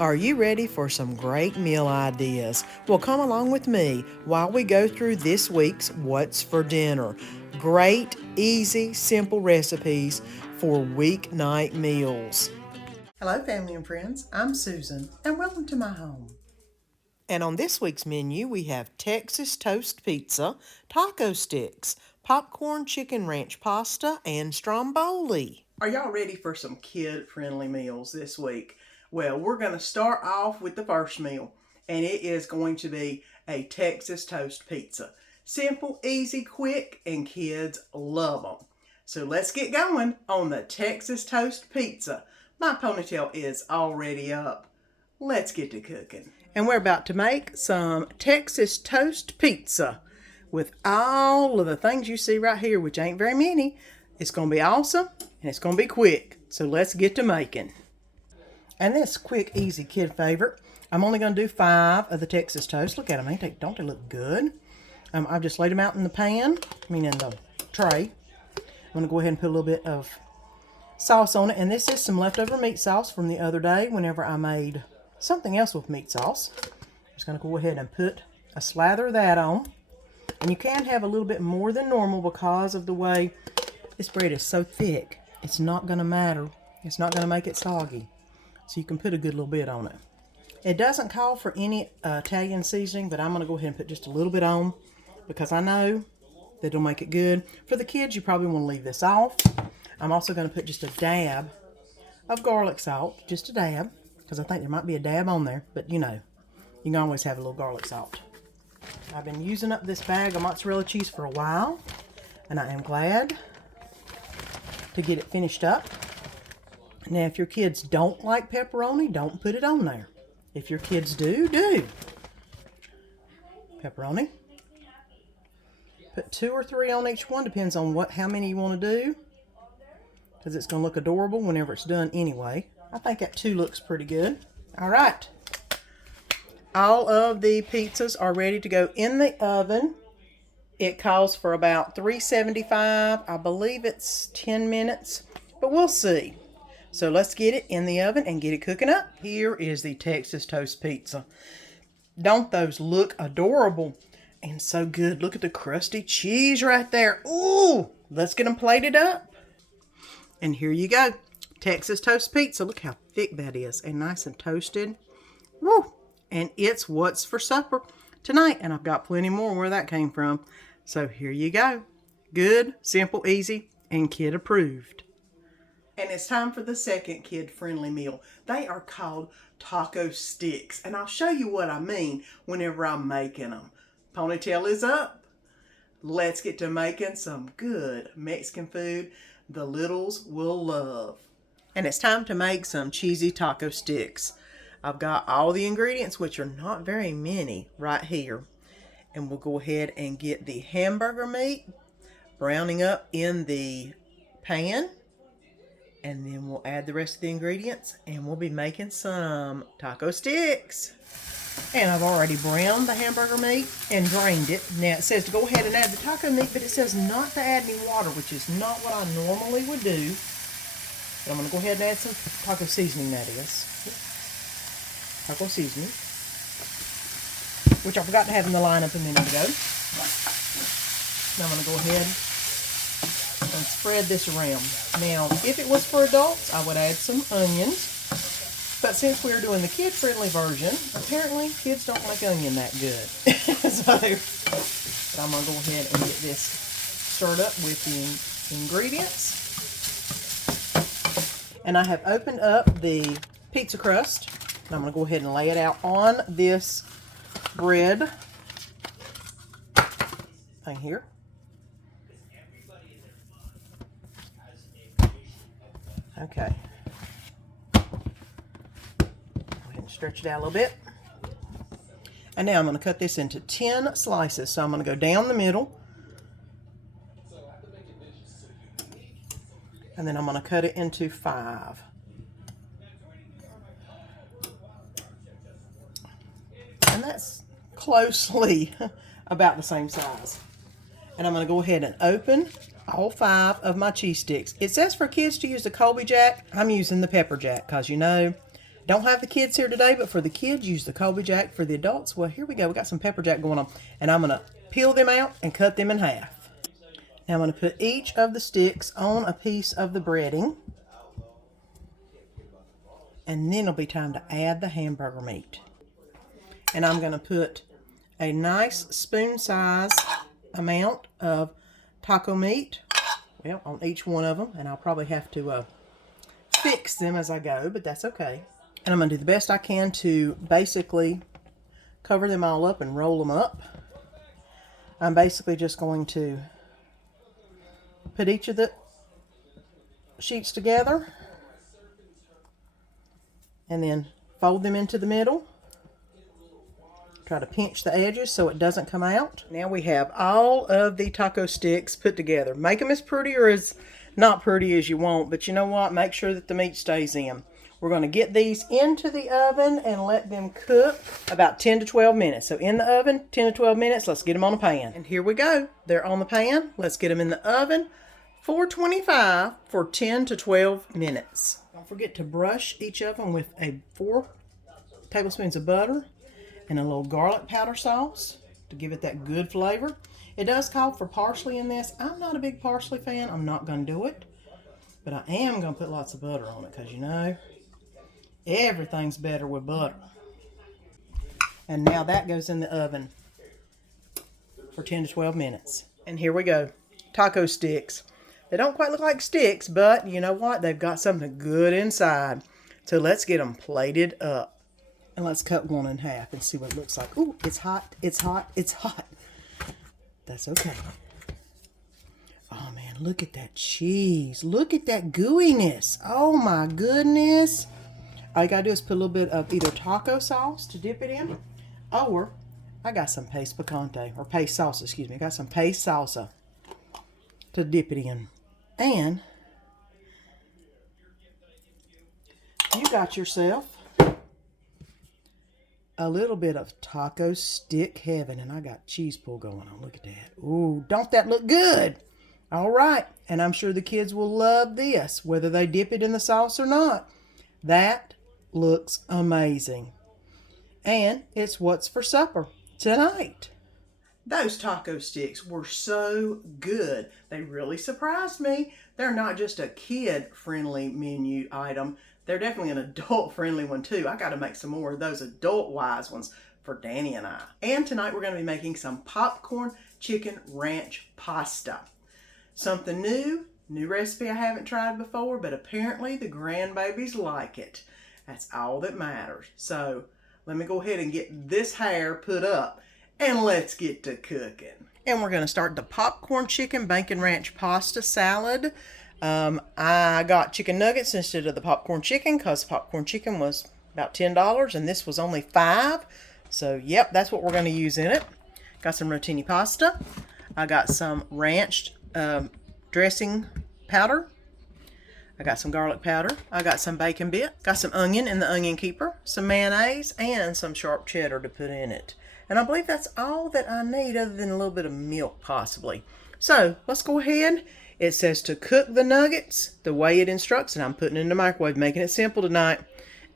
Are you ready for some great meal ideas? Well, come along with me while we go through this week's What's for Dinner. Great, easy, simple recipes for weeknight meals. Hello, family and friends. I'm Susan, and welcome to my home. And on this week's menu, we have Texas toast pizza, taco sticks, popcorn chicken ranch pasta, and stromboli. Are y'all ready for some kid-friendly meals this week? Well, we're going to start off with the first meal, and it is going to be a Texas toast pizza. Simple, easy, quick, and kids love them. So let's get going on the Texas toast pizza. My ponytail is already up. Let's get to cooking. And we're about to make some Texas toast pizza with all of the things you see right here, which ain't very many. It's going to be awesome, and it's going to be quick. So let's get to making. And this quick, easy kid favorite, I'm only going to do 5 of the Texas toast. Look at them. Don't they look good? I've just laid them out in the pan, in the tray. I'm going to go ahead and put a little bit of sauce on it. And this is some leftover meat sauce from the other day whenever I made something else with meat sauce. I'm just going to go ahead and put a slather of that on. And you can have a little bit more than normal because of the way this bread is so thick. It's not going to matter. It's not going to make it soggy. So you can put a good little bit on it. It doesn't call for any Italian seasoning, but I'm going to go ahead and put just a little bit on because I know that it'll make it good. For the kids, you probably want to leave this off. I'm also going to put just a dab of garlic salt, just a dab, because I think there might be a dab on there, but you can always have a little garlic salt. I've been using up this bag of mozzarella cheese for a while, and I am glad to get it finished up. Now, if your kids don't like pepperoni, don't put it on there. If your kids do. Pepperoni. Put 2 or 3 on each one, depends on how many you want to do, because it's going to look adorable whenever it's done anyway. I think that 2 looks pretty good. All right. All of the pizzas are ready to go in the oven. It calls for about 375. I believe it's 10 minutes, but we'll see. So let's get it in the oven and get it cooking up. Here is the Texas toast pizza. Don't those look adorable and so good? Look at the crusty cheese right there. Ooh, let's get them plated up. And here you go. Texas toast pizza. Look how thick that is and nice and toasted. Woo! And it's what's for supper tonight. And I've got plenty more where that came from. So here you go. Good, simple, easy, and kid approved. And it's time for the second kid-friendly meal. They are called taco sticks. And I'll show you what I mean whenever I'm making them. Ponytail is up. Let's get to making some good Mexican food the littles will love. And it's time to make some cheesy taco sticks. I've got all the ingredients, which are not very many, right here. And we'll go ahead and get the hamburger meat browning up in the pan. And then we'll add the rest of the ingredients and we'll be making some taco sticks. And I've already browned the hamburger meat and drained it. Now it says to go ahead and add the taco meat, but it says not to add any water, which is not what I normally would do. But I'm going to go ahead and add some taco seasoning, that is. Taco seasoning. Which I forgot to have in the lineup a minute ago. Now I'm going to go ahead and spread this around. Now, if it was for adults, I would add some onions. But since we're doing the kid-friendly version, apparently kids don't like onion that good. So I'm going to go ahead and get this stirred up with the ingredients. And I have opened up the pizza crust. And I'm going to go ahead and lay it out on this bread thing here. Okay. Go ahead and stretch it out a little bit. And now I'm going to cut this into 10 slices. So I'm going to go down the middle. And then I'm going to cut it into 5. And that's closely about the same size. And I'm going to go ahead and open all 5 of my cheese sticks. It says for kids to use the Colby Jack. I'm using the pepper jack because Don't have the kids here today, but for the kids, use the Colby Jack. For the adults, well, here we go. We got some pepper jack going on. And I'm going to peel them out and cut them in half. Now I'm going to put each of the sticks on a piece of the breading. And then it'll be time to add the hamburger meat. And I'm going to put a nice spoon size amount of taco meat, well, on each one of them. And I'll probably have to fix them as I go, but that's okay. And I'm going to do the best I can to basically cover them all up and roll them up. I'm basically just going to put each of the sheets together and then fold them into the middle. Try to pinch the edges so it doesn't come out. Now we have all of the taco sticks put together. Make them as pretty or as not pretty as you want, but you know what? Make sure that the meat stays in. We're going to get these into the oven and let them cook about 10 to 12 minutes. So in the oven, 10 to 12 minutes, let's get them on a pan. And here we go. They're on the pan. Let's get them in the oven, 425 for 10 to 12 minutes. Don't forget to brush each of them with 4 tablespoons of butter and a little garlic powder sauce to give it that good flavor. It does call for parsley in this. I'm not a big parsley fan. I'm not going to do it. But I am going to put lots of butter on it because, you know, everything's better with butter. And now that goes in the oven for 10 to 12 minutes. And here we go. Taco sticks. They don't quite look like sticks, but you know what? They've got something good inside. So let's get them plated up. And let's cut one in half and see what it looks like. Ooh, it's hot. It's hot. It's hot. That's okay. Oh, man, look at that cheese. Look at that gooiness. Oh, my goodness. All you got to do is put a little bit of either taco sauce to dip it in, or I got some paste picante, or paste salsa, excuse me. I got some paste salsa to dip it in. And you got yourself a little bit of taco stick heaven. And I got cheese pull going on. Look at that. Ooh, don't that look good? All right. And I'm sure the kids will love this, whether they dip it in the sauce or not. That looks amazing. And it's what's for supper tonight. Those taco sticks were so good. They really surprised me. They're not just a kid-friendly menu item. They're definitely an adult-friendly one, too. I got to make some more of those adult-wise ones for Danny and I. And tonight we're going to be making some popcorn chicken ranch pasta. Something new recipe I haven't tried before, but apparently the grandbabies like it. That's all that matters. So let me go ahead and get this hair put up, and let's get to cooking. And we're going to start the popcorn chicken bacon ranch pasta salad. I got chicken nuggets instead of the popcorn chicken because popcorn chicken was about $10 and this was only $5. So, yep, that's what we're going to use in it. Got some rotini pasta. I got some ranch dressing powder. I got some garlic powder. I got some bacon bit. Got some onion in the onion keeper. Some mayonnaise and some sharp cheddar to put in it. And I believe that's all that I need other than a little bit of milk possibly. So, let's go ahead. It says to cook the nuggets the way it instructs, and I'm putting it in the microwave, making it simple tonight.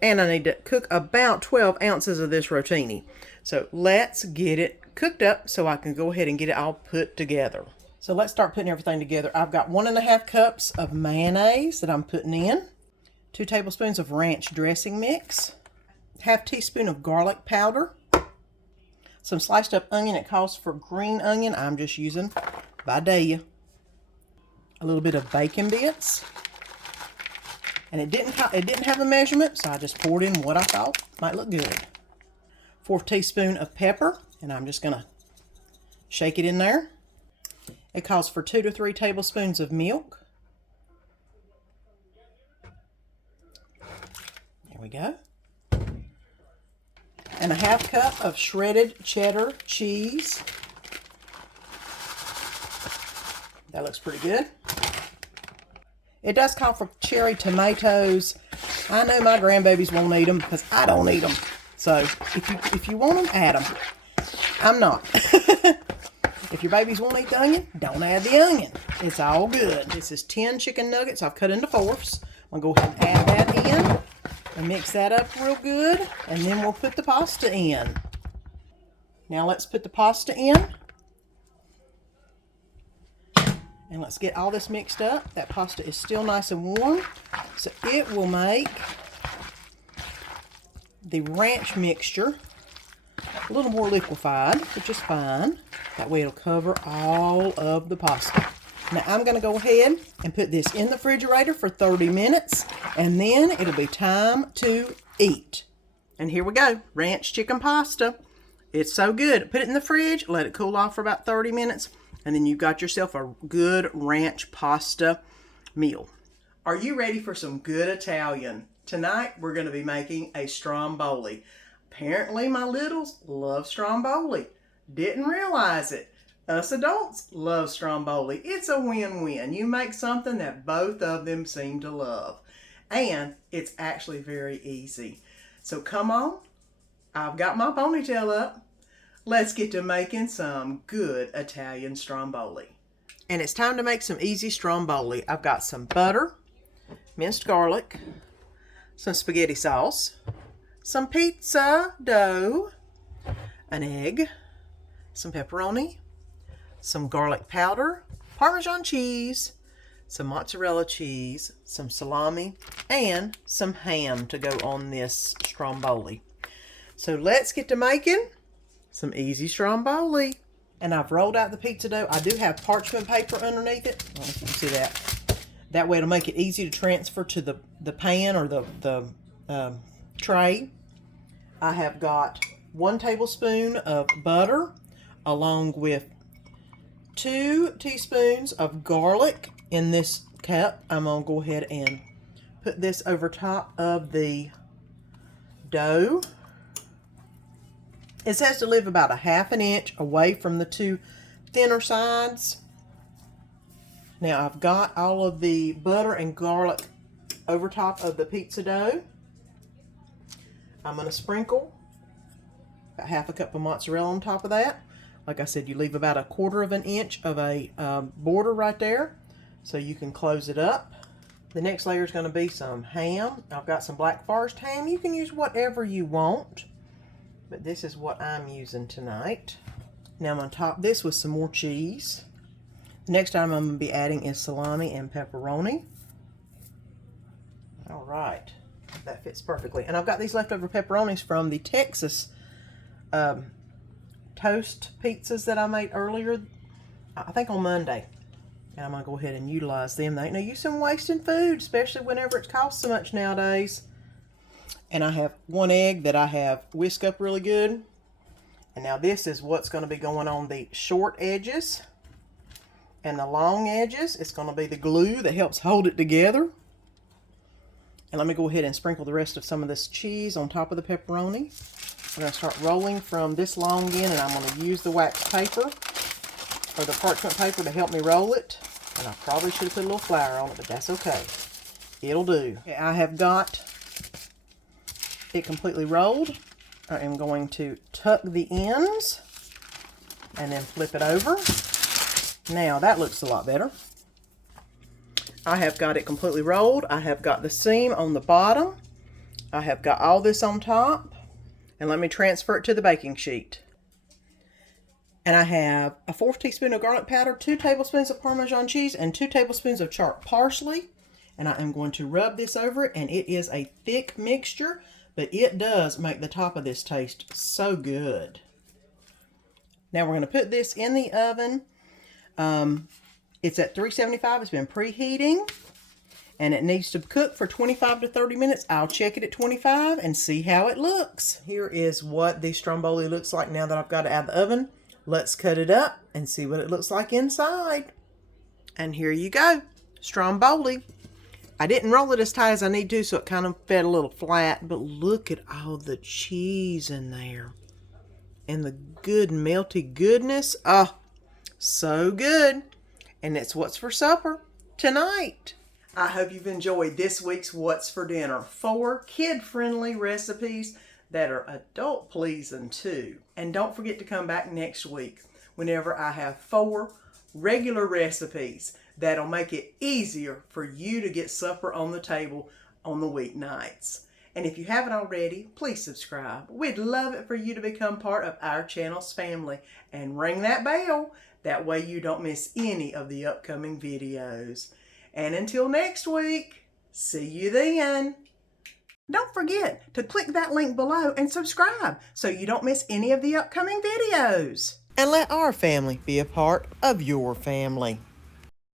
And I need to cook about 12 ounces of this rotini. So let's get it cooked up so I can go ahead and get it all put together. So let's start putting everything together. I've got 1.5 cups of mayonnaise that I'm putting in, 2 tablespoons of ranch dressing mix, 1/2 teaspoon of garlic powder, some sliced up onion. It calls for green onion. I'm just using Vidalia. A little bit of bacon bits, and it didn't have a measurement, so I just poured in what I thought might look good. 1/4 teaspoon of pepper, and I'm just gonna shake it in there. It calls for 2 to 3 tablespoons of milk. There we go. And 1/2 cup of shredded cheddar cheese. That looks pretty good. It does call for cherry tomatoes. I know my grandbabies won't eat them because I don't eat them. So if you want them, add them. I'm not. If your babies won't eat the onion, don't add the onion. It's all good. This is 10 chicken nuggets I've cut into fourths. I'm going to go ahead and add that in. And mix that up real good, and then we'll put the pasta in. Now let's put the pasta in. And let's get all this mixed up. That pasta is still nice and warm, so it will make the ranch mixture a little more liquefied, which is fine. That way it'll cover all of the pasta. Now I'm going to go ahead and put this in the refrigerator for 30 minutes, and then it'll be time to eat. And here we go, ranch chicken pasta. It's so good. Put it in the fridge, let it cool off for about 30 minutes, and then you've got yourself a good ranch pasta meal. Are you ready for some good Italian? Tonight we're going to be making a Stromboli. Apparently my littles love Stromboli. Didn't realize it. Us adults love Stromboli. It's a win-win. You make something that both of them seem to love. And it's actually very easy. So come on, I've got my ponytail up. Let's get to making some good Italian Stromboli. And it's time to make some easy Stromboli. I've got some butter, minced garlic, some spaghetti sauce, some pizza dough, an egg, some pepperoni, some garlic powder, Parmesan cheese, some mozzarella cheese, some salami, and some ham to go on this Stromboli. So let's get to making some easy Stromboli. And I've rolled out the pizza dough. I do have parchment paper underneath it. I don't know if you can see that. That way it'll make it easy to transfer to the pan or the tray. I have got 1 tablespoon of butter along with 2 teaspoons of garlic in this cup. I'm going to go ahead and put this over top of the dough. It says to leave about 1/2 inch away from the 2 thinner sides. Now I've got all of the butter and garlic over top of the pizza dough. I'm going to sprinkle about 1/2 cup of mozzarella on top of that. Like I said, you leave about 1/4 inch of a border right there so you can close it up. The next layer is going to be some ham. I've got some Black Forest ham. You can use whatever you want, but this is what I'm using tonight. Now I'm going to top this with some more cheese. The next item I'm going to be adding is salami and pepperoni. All right, that fits perfectly. And I've got these leftover pepperonis from the Texas toast pizzas that I made earlier, I think on Monday. And I'm going to go ahead and utilize them. They ain't no use in wasting food, especially whenever it costs so much nowadays. And I have 1 egg that I have whisked up really good. And now this is what's going to be going on the short edges. And the long edges, it's going to be the glue that helps hold it together. And let me go ahead and sprinkle the rest of some of this cheese on top of the pepperoni. We're going to start rolling from this long end, and I'm going to use the wax paper or the parchment paper to help me roll it. And I probably should have put a little flour on it, but that's okay. It'll do. Okay, I have got it completely rolled. I am going to tuck the ends and then flip it over. Now that looks a lot better. I have got it completely rolled. I have got the seam on the bottom. I have got all this on top. And let me transfer it to the baking sheet. And I have 1/4 teaspoon of garlic powder, 2 tablespoons of Parmesan cheese, and 2 tablespoons of chopped parsley. And I am going to rub this over it, and it is a thick mixture, but it does make the top of this taste so good. Now we're going to put this in the oven. It's at 375. It's been preheating. And it needs to cook for 25 to 30 minutes. I'll check it at 25 and see how it looks. Here is what the Stromboli looks like now that I've got it out of the oven. Let's cut it up and see what it looks like inside. And here you go, Stromboli. I didn't roll it as tight as I need to, so it kind of fed a little flat. But look at all the cheese in there. And the good melty goodness. Oh, so good. And it's what's for supper tonight. I hope you've enjoyed this week's What's for Dinner. 4 kid-friendly recipes that are adult-pleasing too. And don't forget to come back next week whenever I have 4 regular recipes that'll make it easier for you to get supper on the table on the weeknights. And if you haven't already, please subscribe. We'd love it for you to become part of our channel's family and ring that bell. That way you don't miss any of the upcoming videos. And until next week, see you then. Don't forget to click that link below and subscribe so you don't miss any of the upcoming videos. And let our family be a part of your family.